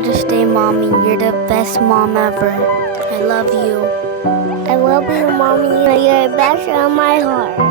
Mother's Day, Mommy. You're the best mom ever. I love you. I love you, Mommy. You're the best in my heart.